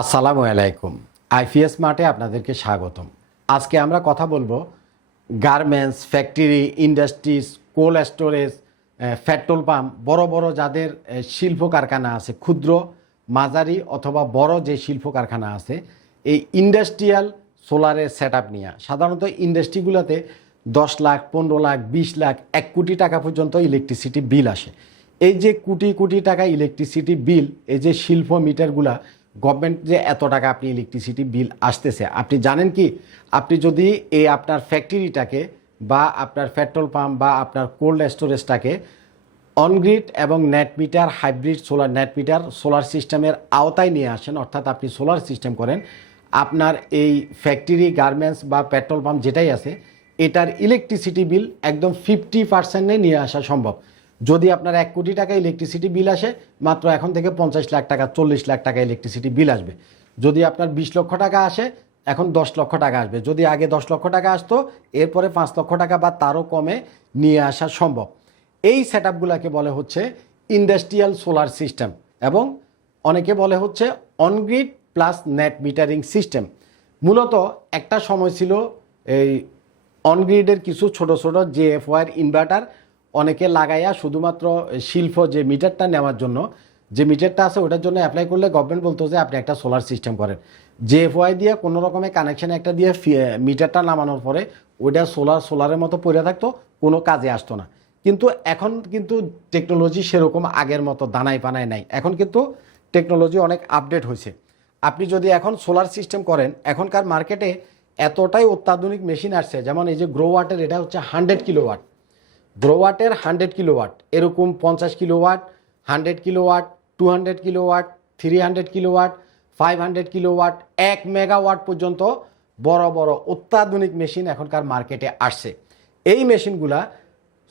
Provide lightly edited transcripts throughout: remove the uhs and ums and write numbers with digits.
আসসালামু আলাইকুম। আইপিএস মার্টে আপনাদেরকে স্বাগতম। আজকে আমরা কথা বলবো garments, factory, industries, cold storage, petrol pump, বড় বড় যাদের শিল্প কারখানা আছে, ক্ষুদ্র, মাঝারি অথবা বড় যে শিল্প কারখানা আছে, এই ইন্ডাস্ট্রিয়াল সোলারের সেট আপ নিয়ে সাধারণত ইন্ডাস্ট্রিগুলোতে 10 লাখ, 15 লাখ, 20 লাখ, 1 কোটি টাকা পর্যন্ত ইলেকট্রিসিটি বিল আসে। এই যে কোটি কোটি টাকা ইলেকট্রিসিটি বিল, এই যে শিল্প মিটারগুলা গভর্নমেন্ট যে এত টাকা আপনি ইলেকট্রিসিটি বিল আসতেছে, আপনি জানেন কি? আপনি যদি এই আপনার ফ্যাক্টরিটাকে বা আপনার পেট্রোল পাম্প বা আপনার কোল্ড স্টোরেজটাকে অনগ্রিড এবং net metre, hybrid solar net metre solar সিস্টেমের আওতায় নিয়ে আসেন, অর্থাৎ আপনি সোলার সিস্টেম করেন, আপনার এই ফ্যাক্টরি, গার্মেন্টস বা পেট্রোল পাম্প যেটাই আছে, এটার ইলেকট্রিসিটি বিল একদম 50% নিয়ে আসা সম্ভব। যদি আপনার 1 কোটি টাকা ইলেকট্রিসিটি বিল আসে, মাত্র এখন থেকে 50 লাখ টাকা, 40 লাখ টাকা ইলেকট্রিসিটি বিল আসবে। যদি আপনার 20 লক্ষ টাকা আসে, এখন 10 লক্ষ টাকা আসবে। যদি আগে 10 লক্ষ টাকা আসতো, এরপরে 5 লক্ষ টাকা বা তারও কমে নিয়ে আসা সম্ভব। এই সেট আপগুলোকে বলে হচ্ছে ইন্ডাস্ট্রিয়াল সোলার সিস্টেম, এবং অনেকে বলে হচ্ছে on-grid plus net metering system. মূলত একটা সময় ছিল এই অনগ্রিডের কিছু ছোট ছোট জেএফওয়াইয়ের ইনভার্টার অনেকে লাগাইয়া শুধুমাত্র শিল্প যে মিটারটা নেওয়ার জন্য, যে মিটারটা আছে ওটার জন্য অ্যাপ্লাই করলে গভর্নমেন্ট বলতো যে আপনি একটা সোলার সিস্টেম করেন। জেএফওয়াই দিয়ে কোনো রকমের কানেকশন একটা দিয়ে মিটারটা নামানোর পরে ওইটা সোলারের মতো পড়ে থাকতো, কোনো কাজে আসতো না। কিন্তু এখন কিন্তু টেকনোলজি সেরকম আগের মতো দানাই পানায় নাই। এখন কিন্তু টেকনোলজি অনেক আপডেট হয়েছে। আপনি যদি এখন সোলার সিস্টেম করেন, এখনকার মার্কেটে এতটাই অত্যাধুনিক মেশিন আসছে, যেমন এই যে গ্রো ওয়াটের, এটা হচ্ছে 100 কিলোওয়াট। গ্রোওয়াটের 100 কিলোওয়াট, এরকম 50 kilowatt, 100 kilowatt, 200 kilowatt, 300 kilowatt, 500 kilowatt, 1 megawatt পর্যন্ত বড় বড় অত্যাধুনিক মেশিন এখনকার মার্কেটে আসছে। এই মেশিনগুলা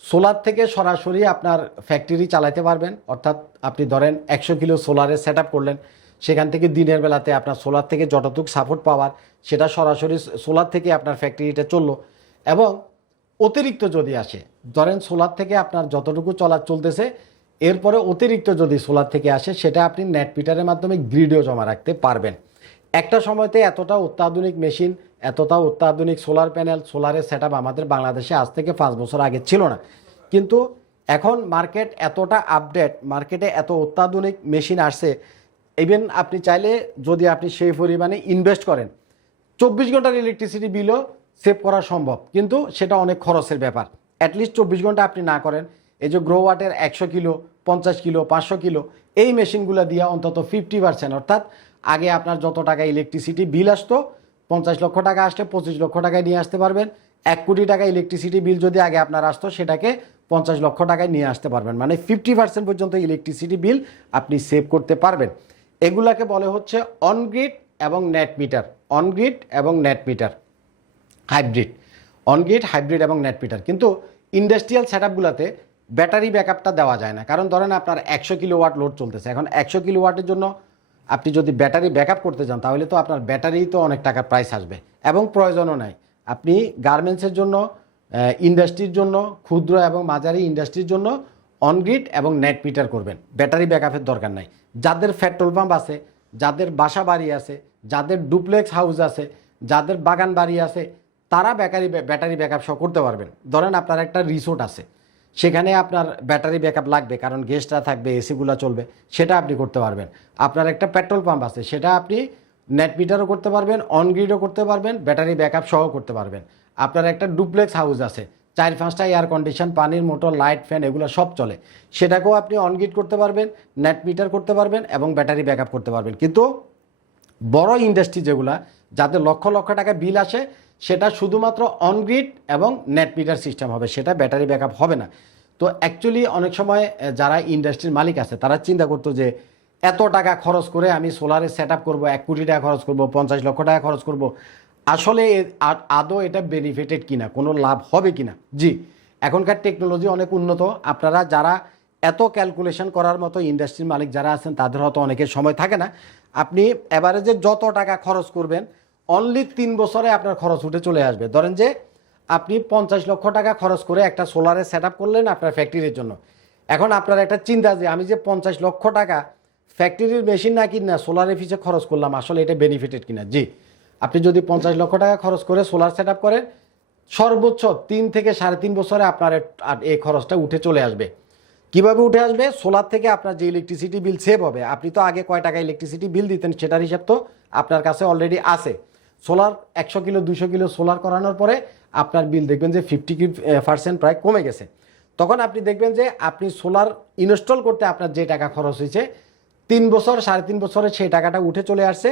সোলার থেকে সরাসরি আপনার ফ্যাক্টরি চালাতে পারবেন। অর্থাৎ আপনি ধরেন 100 কিলো সোলারের সেট আপ করলেন, সেখান থেকে দিনের বেলাতে আপনার সোলার থেকে যতটুকু সাপোর্ট পাওয়ার, সেটা সরাসরি সোলার থেকে আপনার ফ্যাক্টরিটা চললো। এবং অতিরিক্ত যদি আসে, ধরেন সোলার থেকে আপনার যতটুকু চলতেছে, এরপরে অতিরিক্ত যদি সোলার থেকে আসে, সেটা আপনি নেট মিটারের মাধ্যমে গ্রিডেও জমা রাখতে পারবেন। একটা সময়তে এতটা অত্যাধুনিক মেশিন, এতটা অত্যাধুনিক সোলার প্যানেল, সোলারের সেট আমাদের বাংলাদেশে আজ থেকে 5 বছর আগে ছিল না। কিন্তু এখন মার্কেট এতটা আপডেট, মার্কেটে এত অত্যাধুনিক মেশিন আসছে, ইভেন আপনি চাইলে যদি আপনি সেই পরিমাণে ইনভেস্ট করেন, 24 ঘন্টার ইলেকট্রিসিটি বিলও সেভ করা সম্ভব, কিন্তু সেটা অনেক খরচের ব্যাপার। অ্যাটলিস্ট 24 ঘন্টা আপনি না করেন, এই যে গ্রো ওয়াটের 100 কিলো, 50 কিলো, 500 কিলো, এই মেশিনগুলো দিয়ে অন্তত 50%, অর্থাৎ আগে আপনার যত টাকা ইলেকট্রিসিটি বিল আসতো, 50 লক্ষ টাকা আসলে 25 লক্ষ টাকায় নিয়ে আসতে পারবেন। 1 কোটি টাকা ইলেকট্রিসিটি বিল যদি আগে আপনার আসতো, সেটাকে 50 লক্ষ টাকায় নিয়ে আসতে পারবেন। মানে 50% পর্যন্ত ইলেকট্রিসিটি বিল আপনি সেভ করতে পারবেন। এগুলাকে বলে হচ্ছে অনগ্রিড এবং নেট মিটার, অনগ্রিড এবং net metre hybrid, on-grid, hybrid এবং নেট মিটার। কিন্তু ইন্ডাস্ট্রিয়াল সেট আপগুলোতে ব্যাটারি ব্যাকআপটা দেওয়া যায় না। কারণ ধরেন আপনার 100 কিলোওয়াট লোড চলতেছে, এখন 100 কিলোওয়াটের জন্য আপনি যদি ব্যাটারি ব্যাকআপ করতে চান, তাহলে তো আপনার ব্যাটারি তো অনেক টাকা প্রাইস আসবে, এবং প্রয়োজনও নাই। আপনি গার্মেন্টসের জন্য, ইন্ডাস্ট্রির জন্য, ক্ষুদ্র এবং মাঝারি ইন্ডাস্ট্রির জন্য অনগ্রিড এবং নেট মিটার করবেন, ব্যাটারি ব্যাকআপের দরকার নাই। যাদের পেট্রোল পাম্প আছে, যাদের বাসা বাড়ি আছে, যাদের ডুপ্লেক্স হাউস আছে, যাদের বাগান বাড়ি আছে, তারা ব্যাটারি ব্যাকআপ সহ করতে পারবেন। ধরেন আপনার একটা রিসোর্ট আছে, সেখানে আপনার ব্যাটারি ব্যাকআপ লাগবে, কারণ গেস্টরা থাকবে, এসিগুলো চলবে, সেটা আপনি করতে পারবেন। আপনার একটা পেট্রোল পাম্প আছে, সেটা আপনি নেট মিটারও করতে পারবেন, অনগ্রিডও করতে পারবেন, ব্যাটারি ব্যাকআপ সহ করতে পারবেন। আপনার একটা ডুপ্লেক্স হাউস আছে, 4-5টা এয়ার কন্ডিশন, পানির মোটর, লাইট, ফ্যান, এগুলো সব চলে, সেটাকেও আপনি অনগ্রিড করতে পারবেন, নেট মিটার করতে পারবেন এবং ব্যাটারি ব্যাকআপ করতে পারবেন। কিন্তু বড় ইন্ডাস্ট্রি যেগুলা, যাদের লক্ষ লক্ষ টাকা বিল আসে, সেটা শুধুমাত্র অনগ্রিড এবং নেট মিটার সিস্টেম হবে, সেটা ব্যাটারি ব্যাকআপ হবে না। তো অ্যাকচুয়ালি অনেক সময় যারা ইন্ডাস্ট্রির মালিক আছে, তারা চিন্তা করতো যে এত টাকা খরচ করে আমি সোলারের সেট আপ করবো, 1 কোটি টাকা খরচ করবো, 50 লক্ষ টাকা খরচ করব, আসলে আদৌ এটা বেনিফিটেড কিনা, কোনো লাভ হবে কিনা। জি, এখনকার টেকনোলজি অনেক উন্নত। আপনারা যারা এত ক্যালকুলেশন করার মতো ইন্ডাস্ট্রির মালিক যারা আছেন, তাদের হয়তো অনেকের সময় থাকে না। আপনি এভারেজে যত টাকা খরচ করবেন, অনলি 3 বছরে আপনার খরচ উঠে চলে আসবে। ধরেন যে আপনি 50 লক্ষ টাকা খরচ করে একটা সোলারের সেট আপ করলেন আপনার ফ্যাক্টরির জন্য। এখন আপনার একটা চিন্তা যে আমি যে 50 লক্ষ টাকা ফ্যাক্টরির মেশিন না কিনা সোলারের পিছে খরচ করলাম, আসলে এটা বেনিফিটেড কিনা? জি, আপনি যদি 50 লক্ষ টাকা খরচ করে সোলার সেট আপ করেন, সর্বোচ্চ 3 থেকে 3.5 বছরে আপনার এই খরচটা উঠে চলে আসবে। কিভাবে উঠে আসবে? সোলার থেকে আপনার যে ইলেকট্রিসিটি বিল সেভ হবে। আপনি তো আগে কয় টাকা ইলেকট্রিসিটি বিল দিতেন সেটার হিসাব তো আপনার কাছে অলরেডি আছে। সোলার 100 কিলো 200 কিলো সোলার করানোর পরে আপনার বিল দেখবেন যে 50% প্রায় কমে গেছে। তখন আপনি দেখবেন যে আপনি সোলার ইনস্টল করতে আপনার যে টাকা খরচ হয়েছে 3 বছর 3.5 বছরে সেই টাকাটা উঠে চলে আসছে।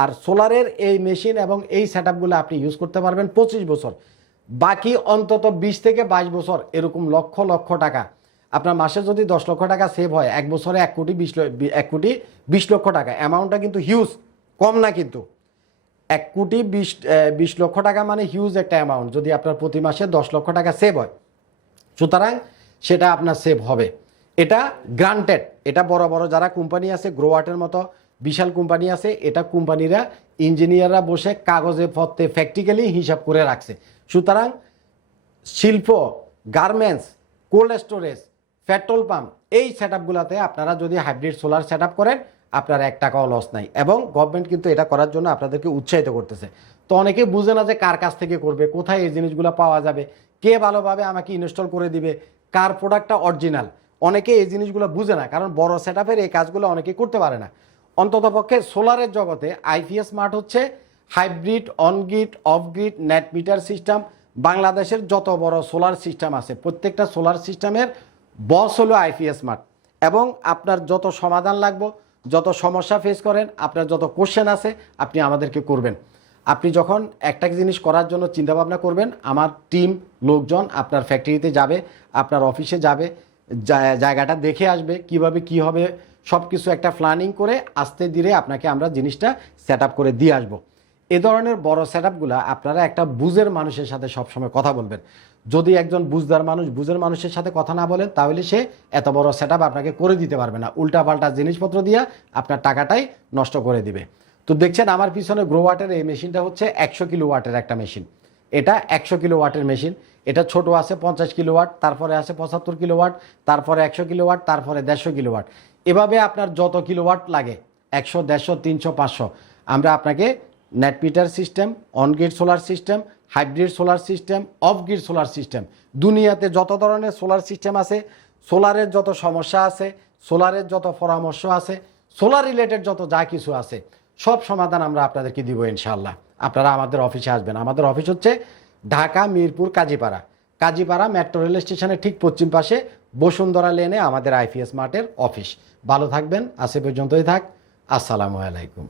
আর সোলারের এই মেশিন এবং এই সেট আপগুলো আপনি ইউজ করতে পারবেন 25 বছর। বাকি অন্তত 20 থেকে 22 বছর এরকম লক্ষ লক্ষ টাকা আপনার মাসে যদি 10 লক্ষ টাকা সেভ হয়, 1 বছরে 1 কোটি 20 লক্ষ টাকা। অ্যামাউন্টটা কিন্তু হিউজ, কম না কিন্তু। 1 কোটি 20 লক্ষ টাকা মানে হিউজ একটা অ্যামাউন্ট যদি আপনার প্রতি মাসে 10 লক্ষ টাকা সেভ হয়। সুতরাং সেটা আপনার সেভ হবে, এটা গ্রান্টেড। এটা বড় বড় যারা কোম্পানি আছে, গ্রোয়াটের মতো বিশাল কোম্পানি আছে, এটা কোম্পানিরা ইঞ্জিনিয়াররা বসে কাগজে পত্রে প্র্যাকটিক্যালি হিসাব করে রাখছে। সুতরাং শিল্প, garments, cold storage, petrol pump, এই সেট আপগুলোতে আপনারা যদি হাইব্রিড সোলার সেট আপ করেন আপনার 1 টাকাও লস নাই। এবং গভর্নমেন্ট কিন্তু এটা করার জন্য আপনাদেরকে উৎসাহিত করতেছে। তো অনেকে বুঝে না যে কার কাছ থেকে করবে, কোথায় এই জিনিসগুলো পাওয়া যাবে, কে ভালোভাবে আমাকে ইনস্টল করে দিবে, কার প্রোডাক্টটা অরিজিনাল। অনেকে এই জিনিসগুলো বুঝে না, কারণ বড় সেট আপের এই কাজগুলো অনেকে করতে পারে না। অন্ততপক্ষে সোলারের জগতে আইপিএস স্মার্ট হচ্ছে hybrid, on-grid, off-grid, net metre system. বাংলাদেশের যত বড় সোলার সিস্টেম আছে প্রত্যেকটা সোলার সিস্টেমের বস হলো আইপিএস স্মার্ট। এবং আপনার যত সমাধান লাগবে, যত সমস্যা ফেস করেন, আপনার যত কোশ্চেন আছে আপনি আমাদেরকে করবেন। আপনি যখন একটা জিনিস করার জন্য চিন্তাভাবনা করবেন, আমার টিম লোকজন আপনার ফ্যাক্টরিতে যাবে, আপনার অফিসে যাবে, জায়গাটা দেখে আসবে, কিভাবে কি হবে সব কিছু একটা প্ল্যানিং করে আস্তে ধীরে আপনাকে আমরা জিনিসটা সেট আপ করে দিয়ে আসবো। এ ধরনের বড় সেট আপগুলো আপনারা একটা বুঝের মানুষের সাথে সবসময় কথা বলবেন। যদি একজন বুঝদার মানুষ বুঝের মানুষের সাথে কথা না বলেন তাহলে সে এত বড় সেট আপ আপনাকে করে দিতে পারবে না, উল্টাপাল্টা জিনিসপত্র দিয়ে আপনার টাকাটাই নষ্ট করে দিবে। তো দেখছেন আমার পিছনে গ্রোওয়াটের এই মেশিনটা হচ্ছে 100 কিলোওয়াটের একটা মেশিন। এটা 100 কিলোওয়াটের মেশিন। এটা ছোট আছে 50 কিলোওয়াট, তারপরে আছে 75 কিলোওয়াট, তারপরে 100 কিলোওয়াট, তারপরে 150 কিলোওয়াট। এভাবে আপনার যত কিলোওয়াট লাগে 100, 150, 300, 500 আমরা আপনাকে net metre system, on-grid solar system, hybrid solar system, off-grid solar system, দুনিয়াতে যত ধরনের সোলার সিস্টেম আছে, সোলারের যত সমস্যা আছে, সোলারের যত পরামর্শ আছে, সোলার রিলেটেড যত যা কিছু আছে সব সমাধান আমরা আপনাদেরকে দিব ইনশাআল্লাহ। আপনারা আমাদের অফিসে আসবেন। আমাদের অফিস হচ্ছে ঢাকা মিরপুর কাজীপাড়া। কাজীপাড়া মেট্রো রেল স্টেশনের ঠিক পশ্চিম পাশে বসুন্ধরা লেনে আমাদের আইপিএস স্মার্টের অফিস। ভালো থাকবেন, আজ এ পর্যন্তই থাক। আসসালামু আলাইকুম।